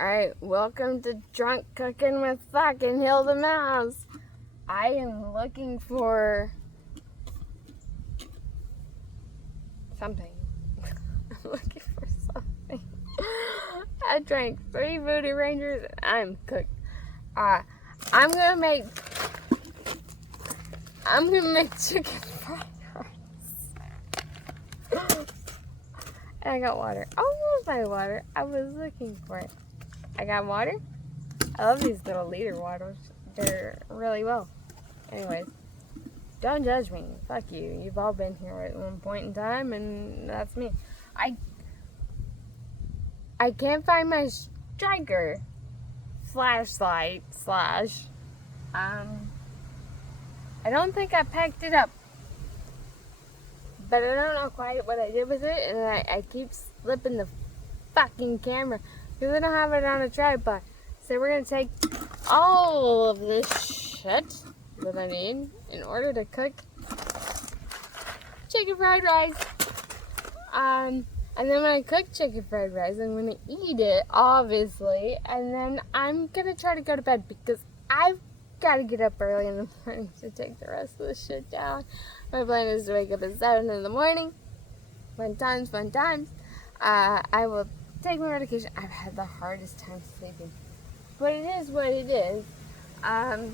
Alright, welcome to Drunk Cooking with fucking Hilda Mouse. I am looking for something. I'm looking for something. I drank 3 Voodoo Rangers and I'm cooked. I'm gonna make chicken fried rice. And I got water. Oh, where's my water? I was looking for it. I got water. I love these little liter waters. They're really well. Anyways, don't judge me. Fuck you. You've all been here at one point in time, and that's me. I can't find my striker flashlight slash. I don't think I packed it up, but I don't know quite what I did with it, and I keep slipping the fucking camera because I don't have it on a tripod. So we're gonna take all of this shit that I need in order to cook chicken fried rice. And then when I cook chicken fried rice, I'm gonna eat it, obviously, and then I'm gonna try to go to bed because I've gotta get up early in the morning to take the rest of this shit down. My plan is to wake up at 7 in the morning. Fun times. I will take my medication. I've had the hardest time sleeping, but it is what it is. I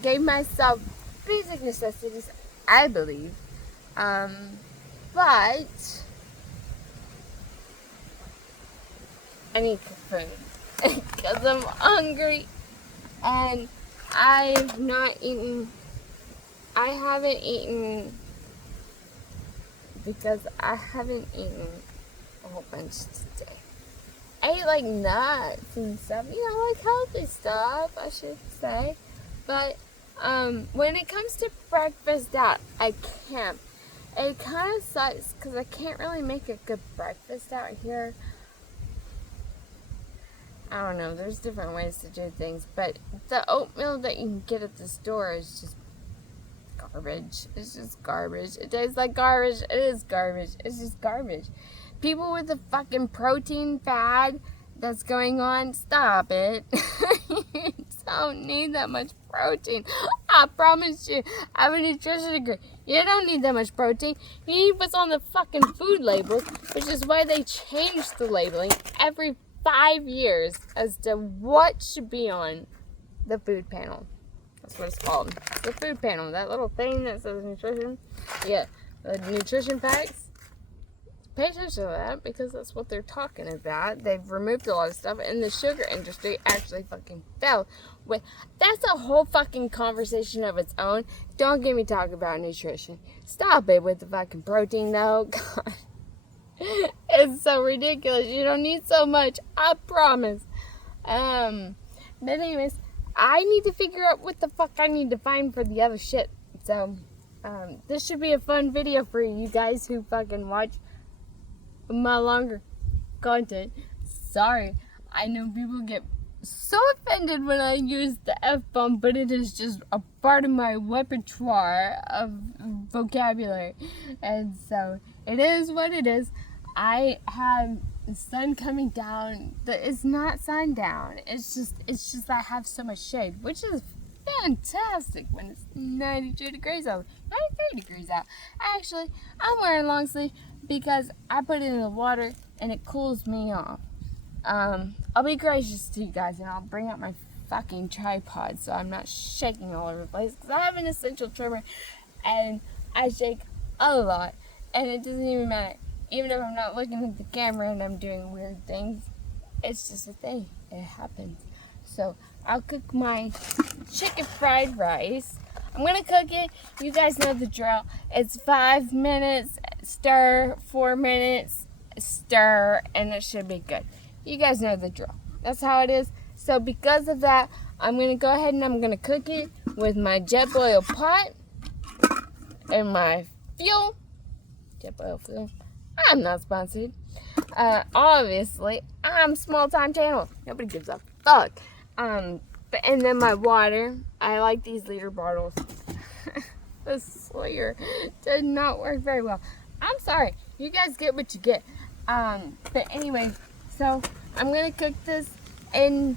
gave myself basic necessities, I believe, but I need food because I'm hungry, and I haven't eaten because I haven't eaten a whole bunch today. I ate like nuts and stuff, like healthy stuff, I should say. But when it comes to breakfast out, I can't. It kind of sucks because I can't really make a good breakfast out here. I don't know, there's different ways to do things, but the oatmeal that you can get at the store is just garbage. It's just garbage. It tastes like garbage. It is garbage. It's just garbage. People with the fucking protein fad that's going on, stop it. You don't need that much protein. I promise you. I have a nutrition degree. You don't need that much protein. You need what's on the fucking food labels, which is why they change the labeling every 5 years as to what should be on the food panel. That's what it's called. The food panel. That little thing that says nutrition. Yeah, the nutrition facts. Pay attention to that because that's what they're talking about. They've removed a lot of stuff, and the sugar industry actually fucking fell. That's a whole fucking conversation of its own. Don't get me talking about nutrition. Stop it with the fucking protein, though. God. It's so ridiculous. You don't need so much. I promise. But anyways, I need to figure out what the fuck I need to find for the other shit. So, this should be a fun video for you guys who fucking watch my longer content. Sorry, I know people get so offended when I use the F-bomb, but it is just a part of my repertoire of vocabulary, and so it is what it is. I have the sun coming down. It's not sundown. It's just I have so much shade, which is fantastic when it's 92 degrees out. 93 degrees out. Actually, I'm wearing long sleeve because I put it in the water and it cools me off. I'll be gracious to you guys, and I'll bring up my fucking tripod so I'm not shaking all over the place because I have an essential tremor and I shake a lot, and it doesn't even matter. Even if I'm not looking at the camera and I'm doing weird things, it's just a thing. It happens. So I'll cook my chicken fried rice. I'm going to cook it. You guys know the drill. It's 5 minutes, stir, 4 minutes, stir, and it should be good. You guys know the drill. That's how it is. So because of that, I'm going to go ahead and I'm going to cook it with my JetBoil pot and my fuel. JetBoil fuel. I'm not sponsored. Obviously, I'm small time channel. Nobody gives a fuck. And then my water. I like these liter bottles. The Sawyer did not work very well. I'm sorry. You guys get what you get. But anyway, so I'm going to cook this, and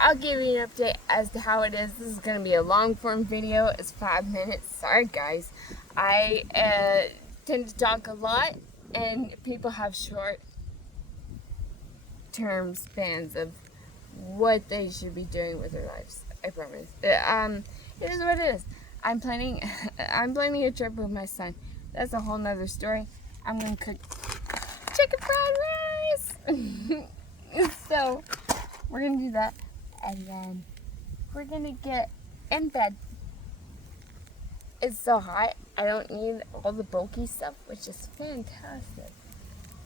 I'll give you an update as to how it is. This is going to be a long form video. It's 5 minutes. Sorry, guys. I tend to talk a lot, and people have short term spans of what they should be doing with their lives. I promise. It is what it is. I'm planning a trip with my son. That's a whole nother story. I'm gonna cook chicken fried rice. So we're gonna do that, and then we're gonna get in bed. It's so hot. I don't need all the bulky stuff, which is fantastic.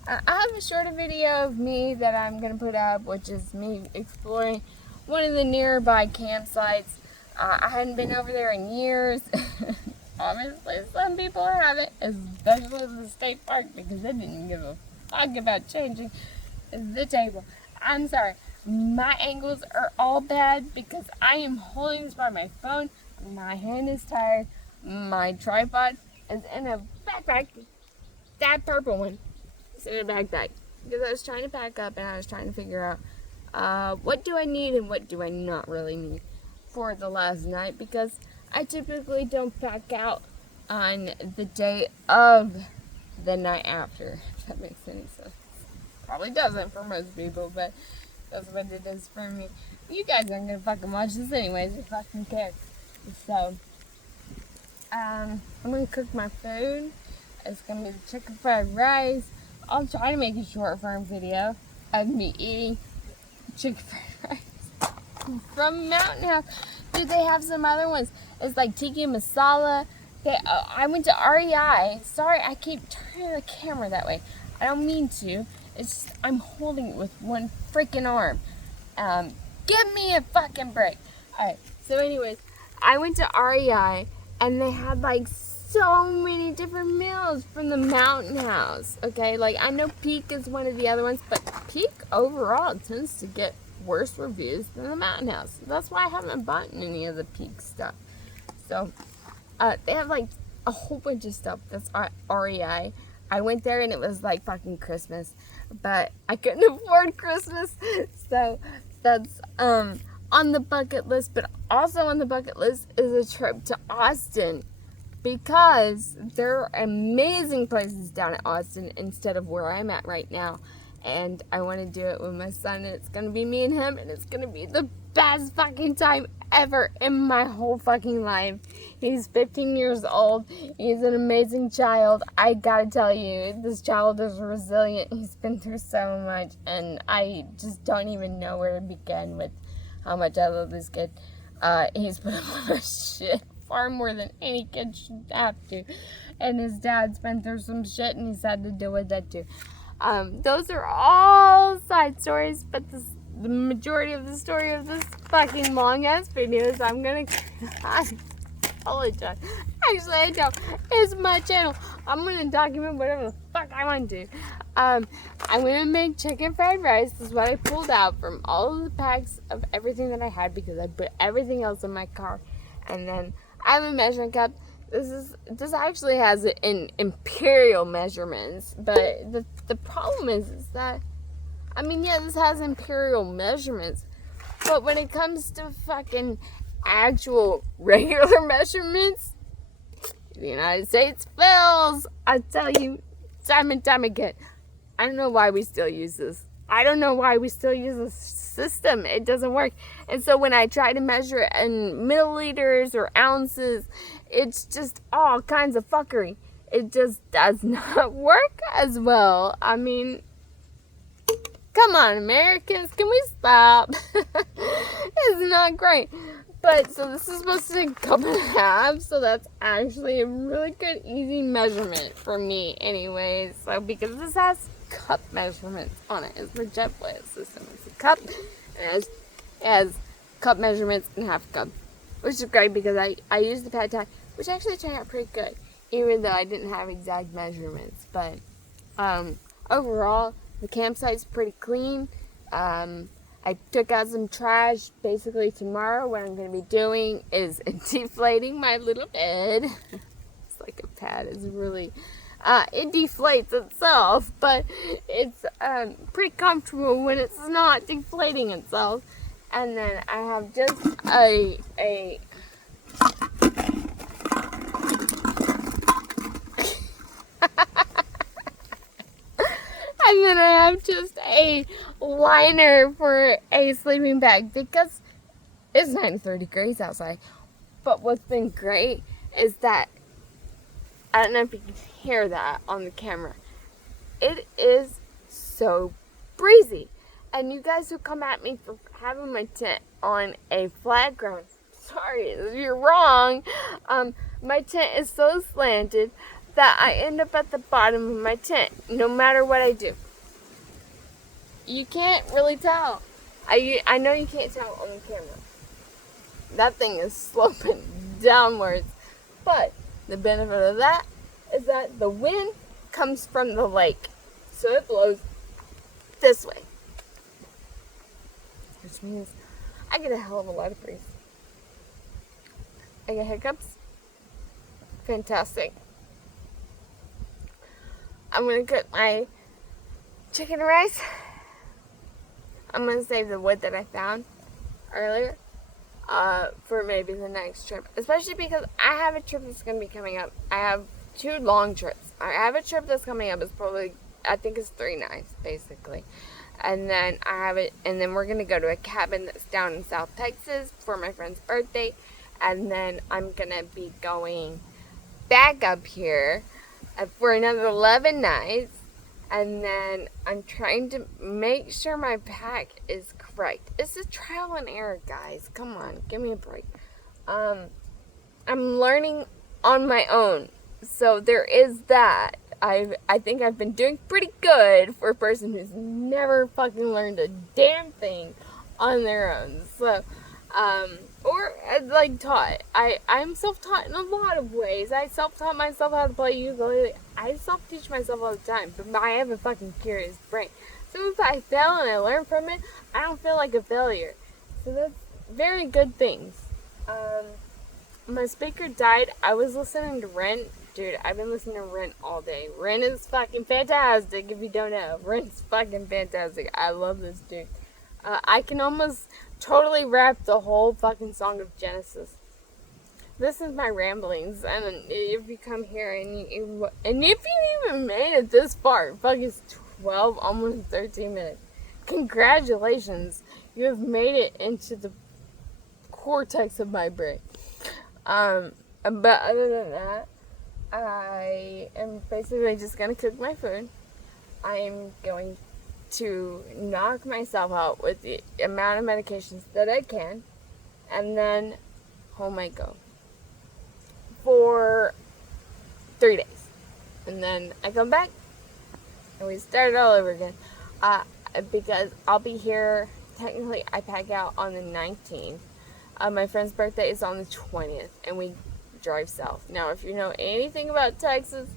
I have a shorter video of me that I'm going to put up, which is me exploring one of the nearby campsites. I hadn't been over there in years. Obviously, some people haven't, especially the state park, because they didn't give a fuck about changing the table. I'm sorry. My angles are all bad because I am holding this by my phone. My hand is tired. My tripod is in a backpack. That purple one. In a backpack, because I was trying to pack up and I was trying to figure out what do I need and what do I not really need for the last night, because I typically don't pack out on the day of the night after, if that makes any sense. Probably doesn't for most people, but that's what it is for me. You guys aren't gonna fucking watch this anyways, you fucking care. So I'm gonna cook my food. It's gonna be the chicken fried rice. I'll try to make a short form video of me eating chicken fried rice from Mountain House. Dude, they have some other ones. It's like tiki masala. I went to REI. Sorry, I keep turning the camera that way. I don't mean to. It's just, I'm holding it with one freaking arm. Give me a fucking break. Alright, so anyways, I went to REI and they had like so many different meals from the Mountain House. Okay, like I know Peak is one of the other ones, but Peak overall tends to get worse reviews than the Mountain House. That's why I haven't bought any of the Peak stuff. So they have like a whole bunch of stuff that's at REI. I went there and it was like fucking Christmas, but I couldn't afford Christmas, so that's on the bucket list. But also on the bucket list is a trip to Austin, because there are amazing places down at Austin instead of where I'm at right now. And I want to do it with my son, and it's going to be me and him, and it's going to be the best fucking time ever in my whole fucking life. He's 15 years old. He's an amazing child. I gotta tell you, this child is resilient. He's been through so much, and I just don't even know where to begin with how much I love this kid. He's put up with my shit far more than any kid should have to, and his dad's been through some shit and he's had to deal with that too. Those are all side stories, but the majority of the story of this fucking long ass video is I apologize. Actually, I don't. It's my channel. I'm gonna document whatever the fuck I want to. I'm gonna make chicken fried rice. This is what I pulled out from all of the packs of everything that I had, because I put everything else in my car. And then I have a measuring cup. This actually has it in imperial measurements, but the problem is that, I mean, yeah, this has imperial measurements, but when it comes to fucking actual regular measurements, the United States fails. I tell you, time and time again. I don't know why we still use this. I don't know why we still use this system. It doesn't work. And so when I try to measure it in milliliters or ounces, it's just all kinds of fuckery. It just does not work as well. I mean, come on, Americans, can we stop? It's not great. But, so this is supposed to be a cup and a half, so that's actually a really good, easy measurement for me anyways. So, because this has cup measurements on it. It's the JetBlue system. It's a cup, and it has cup measurements and half a cup, which is great because I used the pad thai, which actually turned out pretty good, even though I didn't have exact measurements. But overall, the campsite's pretty clean. I took out some trash. Basically tomorrow what I'm going to be doing is deflating my little bed. It's like a pad. It's really It deflates itself, but it's pretty comfortable when it's not deflating itself. And then I have just a and then I have just a liner for a sleeping bag because it's 93 degrees outside. But what's been great is that, I don't know if you can hear that on the camera, it is so breezy. And you guys who come at me for having my tent on a flat ground, sorry, you're wrong. My tent is so slanted that I end up at the bottom of my tent, no matter what I do. You can't really tell. I know you can't tell on the camera. That thing is sloping downwards. But the benefit of that is that the wind comes from the lake. So it blows this way. Which means I get a hell of a lot of breeze. I get hiccups. Fantastic. I'm going to cook my chicken and rice. I'm going to save the wood that I found earlier for maybe the next trip. Especially because I have a trip that's going to be coming up. I have 2 long trips. I have a trip that's coming up. It's probably, I think it's 3 nights, basically. And then and then we're going to go to a cabin that's down in South Texas for my friend's birthday. And then I'm going to be going back up here for another 11 nights. And then I'm trying to make sure my pack is correct. It's a trial and error, guys. Come on, give me a break. I'm learning on my own. So there is that. I think I've been doing pretty good for a person who's never fucking learned a damn thing on their own. So, or like taught. I'm self-taught in a lot of ways. I self-taught myself how to play ukulele. I self-teach myself all the time, but I have a fucking curious brain. So if I fail and I learn from it, I don't feel like a failure. So that's very good things. My speaker died. I was listening to Rent. Dude, I've been listening to Rent all day. Rent is fucking fantastic if you don't know. Rent's fucking fantastic. I love this dude. I can almost totally rap the whole fucking song of Genesis. This is my ramblings, and if you come here and if you even made it this far, fuck, it's 12, almost 13 minutes. Congratulations, you have made it into the cortex of my brain. But other than that, I am basically just gonna cook my food. I am going to knock myself out with the amount of medications that I can, and then home I go for 3 days, and then I come back and we start it all over again, because I'll be here. Technically I pack out on the 19th. My friend's birthday is on the 20th, and we drive south. Now if you know anything about Texas,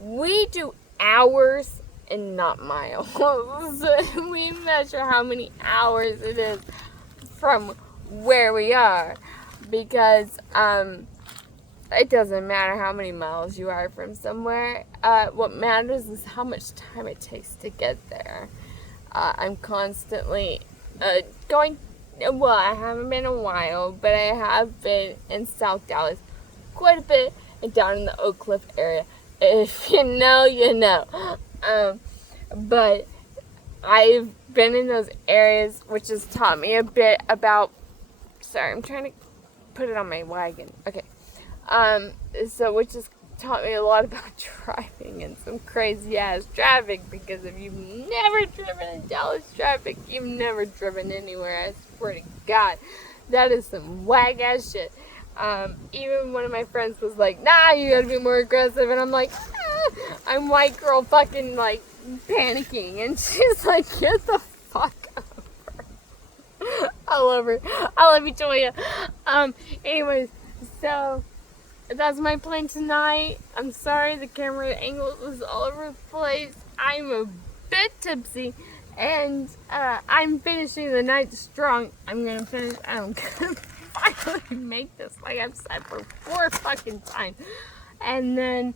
we do hours and not miles. So we measure how many hours it is from where we are, because it doesn't matter how many miles you are from somewhere. What matters is how much time it takes to get there. I'm constantly going. Well, I haven't been in a while, but I have been in South Dallas quite a bit, and down in the Oak Cliff area. If you know, you know. But I've been in those areas, which has taught me a bit about. Sorry, I'm trying to put it on my wagon. Okay. So which has taught me a lot about driving and some crazy ass traffic, because if you've never driven in Dallas traffic, you've never driven anywhere. I swear to God, that is some whack ass shit. Even one of my friends was like, nah, you gotta be more aggressive, and I'm like, I'm white girl fucking like panicking, and she's like, get the fuck over. I love her. Let me tell you. Anyways, so that's my plan tonight. I'm sorry the camera angle was all over the place. I'm a bit tipsy, and I'm finishing the night strong. I'm gonna finally make this, like I've said for 4 fucking times. And then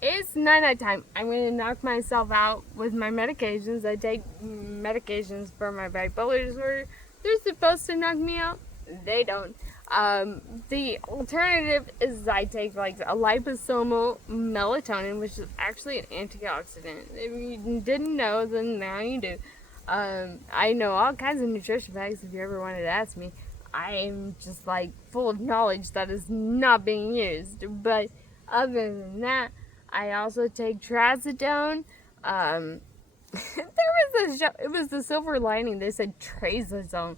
It's night time. I'm going to knock myself out with my medications. I take medications for my bipolar disorder. They're supposed to knock me out. They don't. The alternative is I take like a liposomal melatonin, which is actually an antioxidant. If you didn't know, then now you do. I know all kinds of nutrition facts if you ever wanted to ask me. I'm just like full of knowledge that is not being used. But other than that, I also take trazodone. There was a show, it was the silver lining. They said trazodone.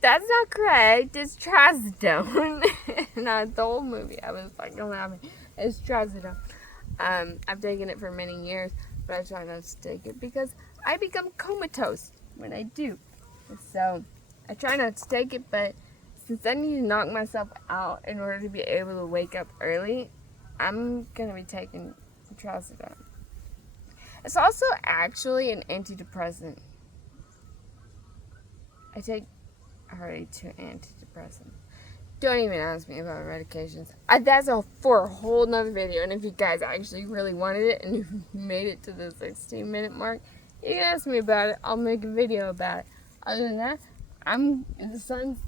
That's not correct. It's trazodone. Not the whole movie. I was fucking laughing. It's trazodone. I've taken it for many years, but I try not to take it because I become comatose when I do. So I try not to take it, but since I need to knock myself out in order to be able to wake up early, I'm going to be taking trazodone. It's also actually an antidepressant. I take already 2 antidepressants. Don't even ask me about medications. That's for a whole nother video. And if you guys actually really wanted it and you made it to the 16-minute mark, you can ask me about it. I'll make a video about it. Other than that, the sun's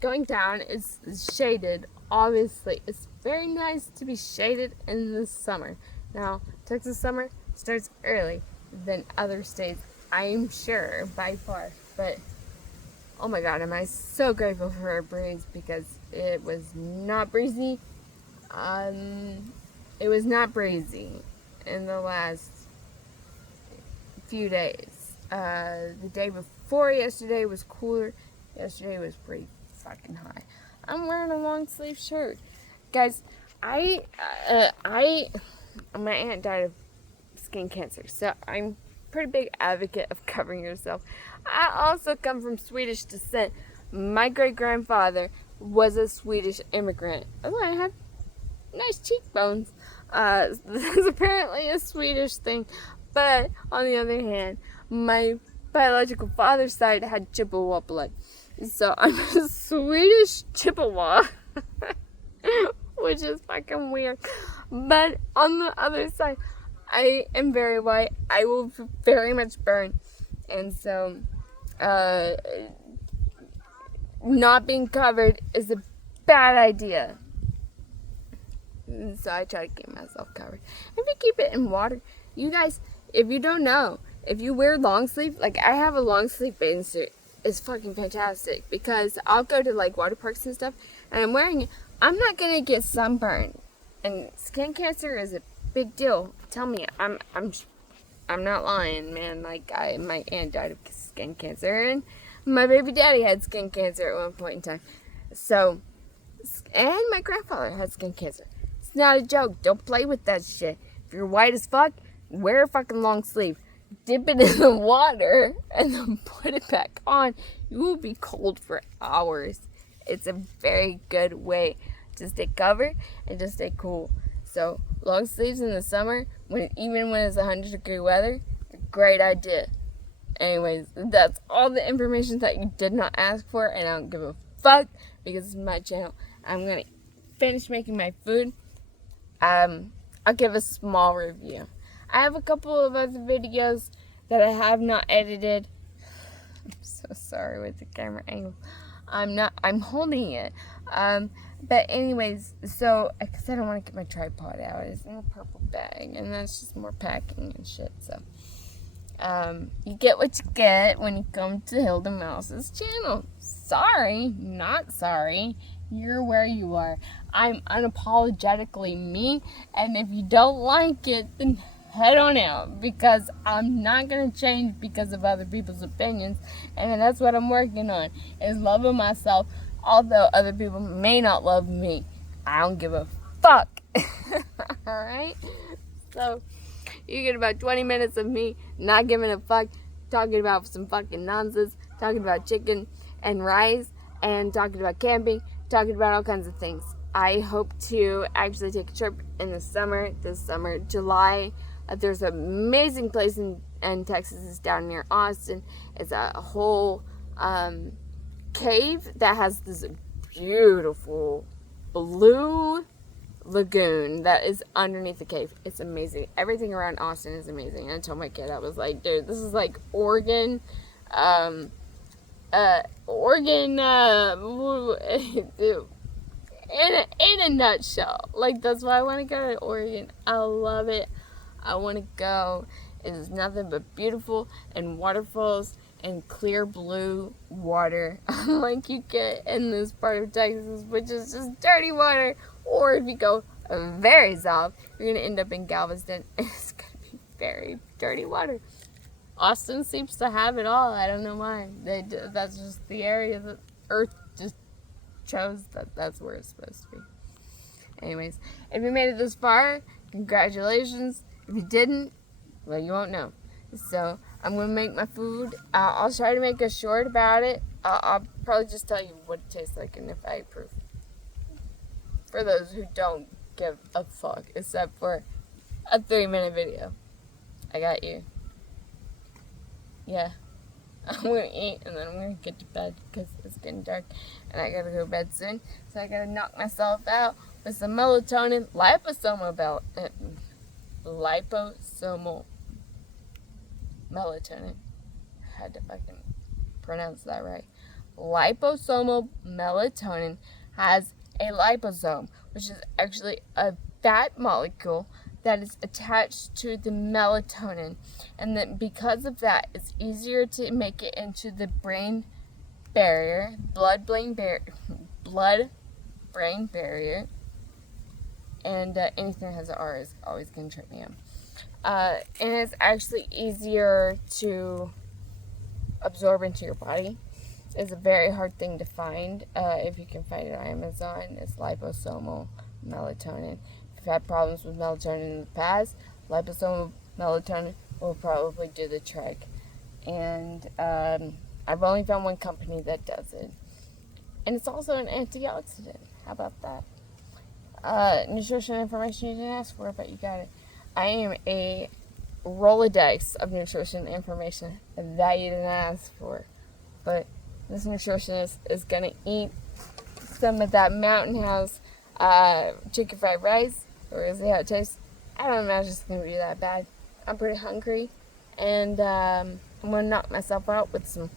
going down. It's shaded. Obviously, it's very nice to be shaded in the summer. Now, Texas summer starts early than other states, I'm sure, by far. But oh my god, am I so grateful for a breeze because it was not breezy. It was not breezy in the last few days. The day before yesterday was cooler. Yesterday was pretty fucking hot. I'm wearing a long sleeve shirt. Guys, my aunt died of skin cancer, so I'm pretty big advocate of covering yourself. I also come from Swedish descent. My great-grandfather was a Swedish immigrant. Although I have nice cheekbones. This is apparently a Swedish thing. But on the other hand, my biological father's side had Chippewa blood. So I'm a Swedish Chippewa. Which is fucking weird. But on the other side, I am very white. I will very much burn. And so, not being covered is a bad idea. And so I try to keep myself covered. If you keep it in water, you guys, if you don't know, if you wear long sleeve, like I have a long sleeve bathing suit, it's fucking fantastic because I'll go to like water parks and stuff, and I'm wearing it. I'm not gonna get sunburned, and skin cancer is a big deal. Tell me, I'm not lying, man. Like my aunt died of skin cancer, and my baby daddy had skin cancer at one point in time. So, and my grandfather had skin cancer. It's not a joke. Don't play with that shit. If you're white as fuck, wear a fucking long sleeve. Dip it in the water and then put it back on. You will be cold for hours. It's a very good way to stay covered and to stay cool. So long sleeves in the summer, even when it's 100-degree weather, great idea. Anyways, that's all the information that you did not ask for, and I don't give a fuck because it's my channel. I'm gonna finish making my food. I'll give a small review. I have a couple of other videos that I have not edited. I'm so sorry with the camera angle. I'm holding it. But anyways, so, because I don't want to get my tripod out. It's in a purple bag, and that's just more packing and shit, so. You get what you get when you come to Hilda Mouse's channel. Sorry, not sorry. You're where you are. I'm unapologetically me, and if you don't like it, then head on out, because I'm not going to change because of other people's opinions, and that's what I'm working on, is loving myself, although other people may not love me. I don't give a fuck. Alright? So, you get about 20 minutes of me not giving a fuck, talking about some fucking nonsense, talking about chicken and rice, and talking about camping, talking about all kinds of things. I hope to actually take a trip in the summer, this summer, July. There's an amazing place in Texas. It's down near Austin. It's a whole cave that has this beautiful blue lagoon that is underneath the cave. It's amazing. Everything around Austin is amazing. And I told my kid, I was like, dude, this is like Oregon, Oregon, in a nutshell. Like, that's why I want to go to Oregon. I love it. I want to go. It is nothing but beautiful and waterfalls and clear blue water like you get in this part of Texas, which is just dirty water. Or if you go very south, you're going to end up in Galveston. It's going to be very dirty water. Austin seems to have it all. I don't know why. That's just the area that Earth just chose that's where it's supposed to be. Anyways, if you made it this far, congratulations. If you didn't, well, you won't know. So I'm gonna make my food. I'll try to make a short about it. I'll probably just tell you what it tastes like and if I approve. For those who don't give a fuck, except for a 3-minute video, I got you. Yeah. I'm going to eat and then I'm going to get to bed because it's getting dark and I got to go to bed soon. So I got to knock myself out with some melatonin, liposomal melatonin. I had to fucking pronounce that right. Liposomal melatonin has a liposome, which is actually a fat molecule that is attached to the melatonin, and then because of that, it's easier to make it into the brain barrier, blood-brain barrier, and anything that has an R is always going to trip me up. And it's actually easier to absorb into your body. It's a very hard thing to find. If you can find it on Amazon, it's liposomal melatonin. If you've had problems with melatonin in the past, liposomal melatonin will probably do the trick. And I've only found one company that does it. And it's also an antioxidant. How about that? Nutrition information you didn't ask for, but you got it. I am a Rolodex of nutrition information that you didn't ask for. But this nutritionist is going to eat some of that Mountain House chicken fried rice. Or is it how it tastes? I don't imagine it's going to be that bad. I'm pretty hungry. And I'm going to knock myself out with some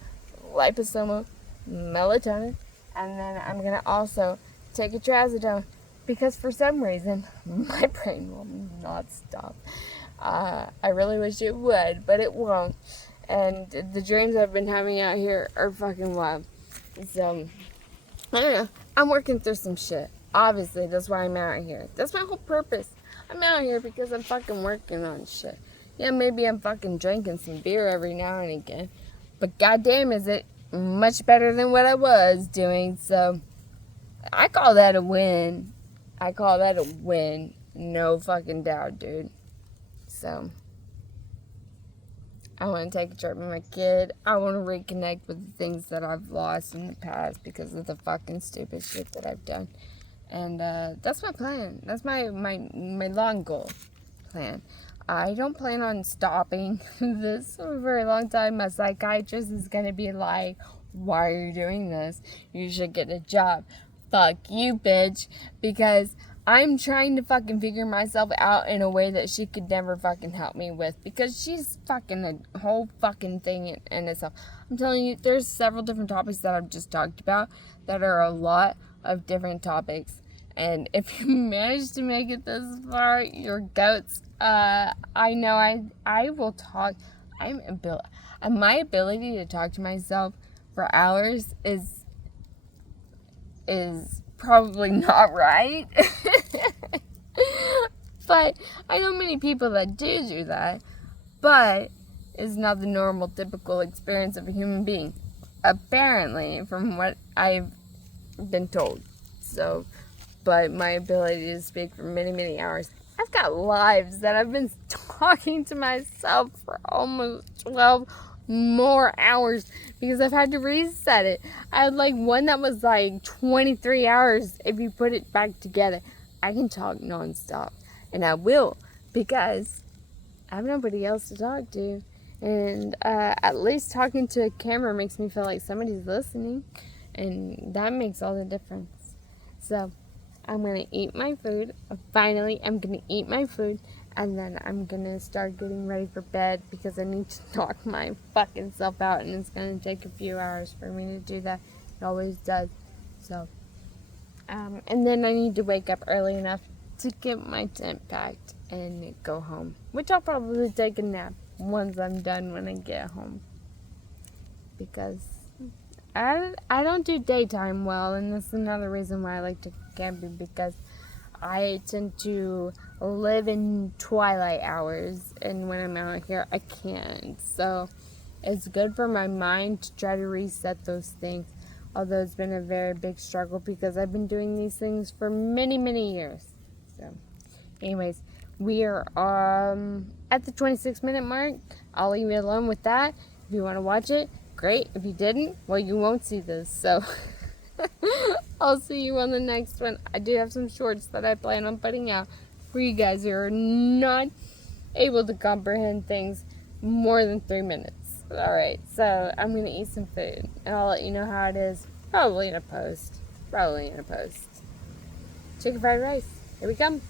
liposomal melatonin. And then I'm going to also take a trazodone. Because for some reason, my brain will not stop. I really wish it would, but it won't. And the dreams I've been having out here are fucking wild. So, I don't know. I'm working through some shit. Obviously, that's why I'm out here. That's my whole purpose. I'm out here because I'm fucking working on shit. Yeah, maybe I'm fucking drinking some beer every now and again. But goddamn, is it much better than what I was doing. So, I call that a win. I call that a win. No fucking doubt, dude. So, I want to take a trip with my kid. I want to reconnect with the things that I've lost in the past because of the fucking stupid shit that I've done. And that's my plan. That's my long goal plan. I don't plan on stopping this for a very long time. My psychiatrist is going to be like, why are you doing this? You should get a job. Fuck you, bitch. Because I'm trying to fucking figure myself out in a way that she could never fucking help me with. Because she's fucking a whole fucking thing in itself. I'm telling you, there's several different topics that I've just talked about that are a lot of different topics. And if you manage to make it this far, you're goats. I know I will talk. My ability to talk to myself for hours is probably not right. But I know many people that do that. But it's not the normal, typical experience of a human being. Apparently, from what I've been told. So, but my ability to speak for many, many hours. I've got lives that I've been talking to myself for almost 12 more hours because I've had to reset it. I had like one that was like 23 hours if you put it back together. I can talk nonstop, and I will because I have nobody else to talk to. And at least talking to a camera makes me feel like somebody's listening, and that makes all the difference. So, I'm gonna eat my food. Finally, I'm gonna eat my food, and then I'm gonna start getting ready for bed because I need to knock my fucking self out, and it's gonna take a few hours for me to do that. It always does. So, and then I need to wake up early enough to get my tent packed and go home, which I'll probably take a nap once I'm done when I get home, because I don't do daytime well, and that's another reason why I like to camping, because I tend to live in twilight hours, and when I'm out here, I can't. So it's good for my mind to try to reset those things, although it's been a very big struggle because I've been doing these things for many, many years. So, anyways, we are at the 26-minute mark. I'll leave you alone with that. If you want to watch it, great. If you didn't, well, you won't see this. So I'll see you on the next one. I do have some shorts that I plan on putting out for you guys who are not able to comprehend things more than 3 minutes. Alright, so I'm going to eat some food, and I'll let you know how it is. Probably in a post. Chicken fried rice. Here we come.